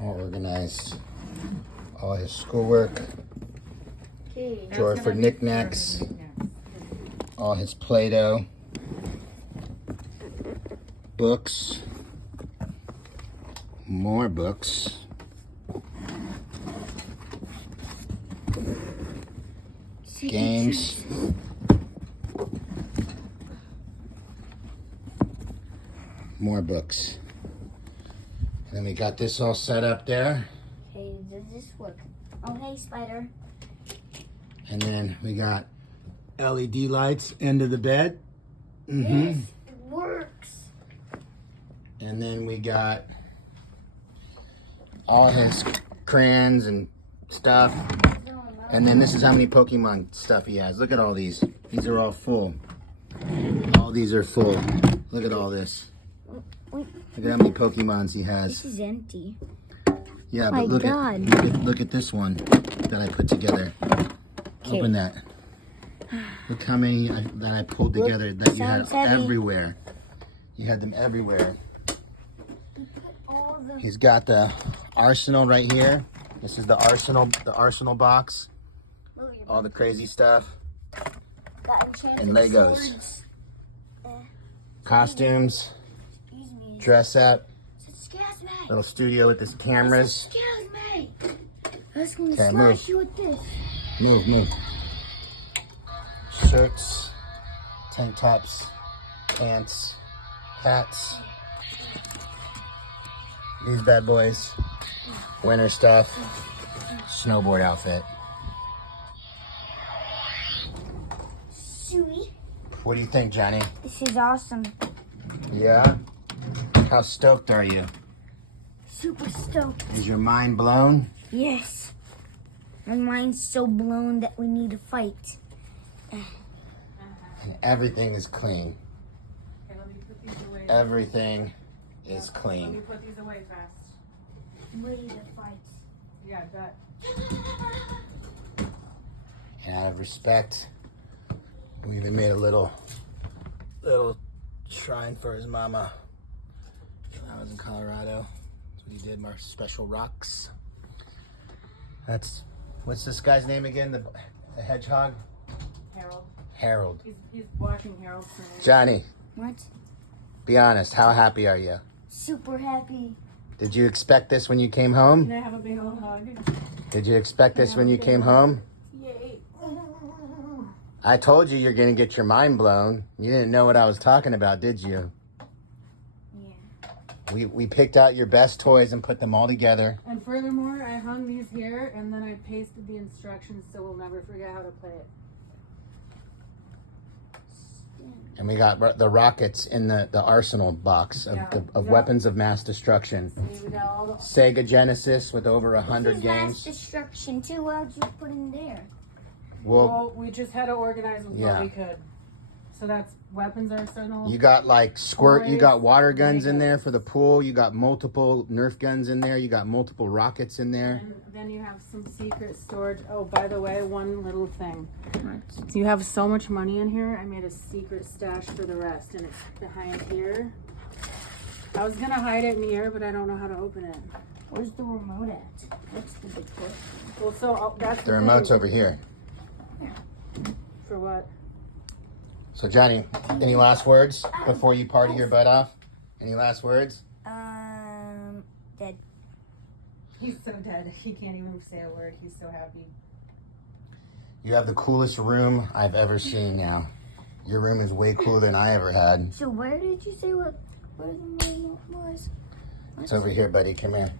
All organized. All his schoolwork. Drawer for knickknacks. All his Play-Doh. Books. More books. Games. More books. Then we got this all set up there. Hey, does this work? Oh, hey, spider. And then we got LED lights into the bed. Yes, it works. And then we got all his crayons and stuff. And then this is how many Pokemon stuff he has. Look at all these. These are all full. All these are full. Look at all this. Look at how many Pokemons he has. This is empty. Yeah, My but look God. look at this one that I put together. Okay. Open that. Look how many that I pulled together that you had everywhere. You had them everywhere. He's got the arsenal right here. This is the arsenal box. All the crazy stuff. And Legos. Costumes. Dress up. Excuse me. Little studio with his cameras. Excuse me. I was going to Okay, slash you with this. Move. Shirts, tank tops, pants, hats. These bad boys. Winter stuff. Snowboard outfit. Sweet. What do you think, Johnny? This is awesome. Yeah? How stoked are you? Super stoked. Is your mind blown? Yes. My mind's so blown that we need to fight. And everything is clean. Okay, let me put these away. Everything is Let clean. me put these away fast. Ready to fight. Yeah, I bet. And out of respect, we even made a little shrine for his mama. When I was in Colorado. That's what he did, our special rocks. What's this guy's name again? The hedgehog? Harold. Harold. He's watching Harold tonight. Johnny, What? be honest, how happy are you? Super happy. Did you expect this when you came home? Can I have a big old hug? Did you expect this when you came home? Yay. I told you you're gonna get your mind blown. You didn't know what I was talking about, did you? Yeah. We picked out your best toys and put them all together. And furthermore, I hung these here and then I pasted the instructions so we'll never forget how to play it. And we got the rockets in the arsenal box of weapons of mass destruction. See, we got all the... Sega Genesis with over 100 Mass games. destruction too. Why'd you put in there? Well, we just had to organize with what we could. So that's weapons arsenal. you got like squirt, you got water guns in Legos. there for the pool. You got multiple Nerf guns in there. You got multiple rockets in there. And then you have some secret storage. Oh, by the way, one little thing. What? You have so much money in here. I made a secret stash for the rest, and it's behind here. I was gonna hide it in here, but I don't know how to open it. Where's the remote at? What's the big question? Well, so that's The remote's over here. For what? So Johnny, any last words before you party your butt off? Any last words? Dead. He's so dead. He can't even say a word. He's so happy. You have the coolest room I've ever seen now. Your room is way cooler than I ever had. So where did you say where the remote was? It's over here, buddy. Come here.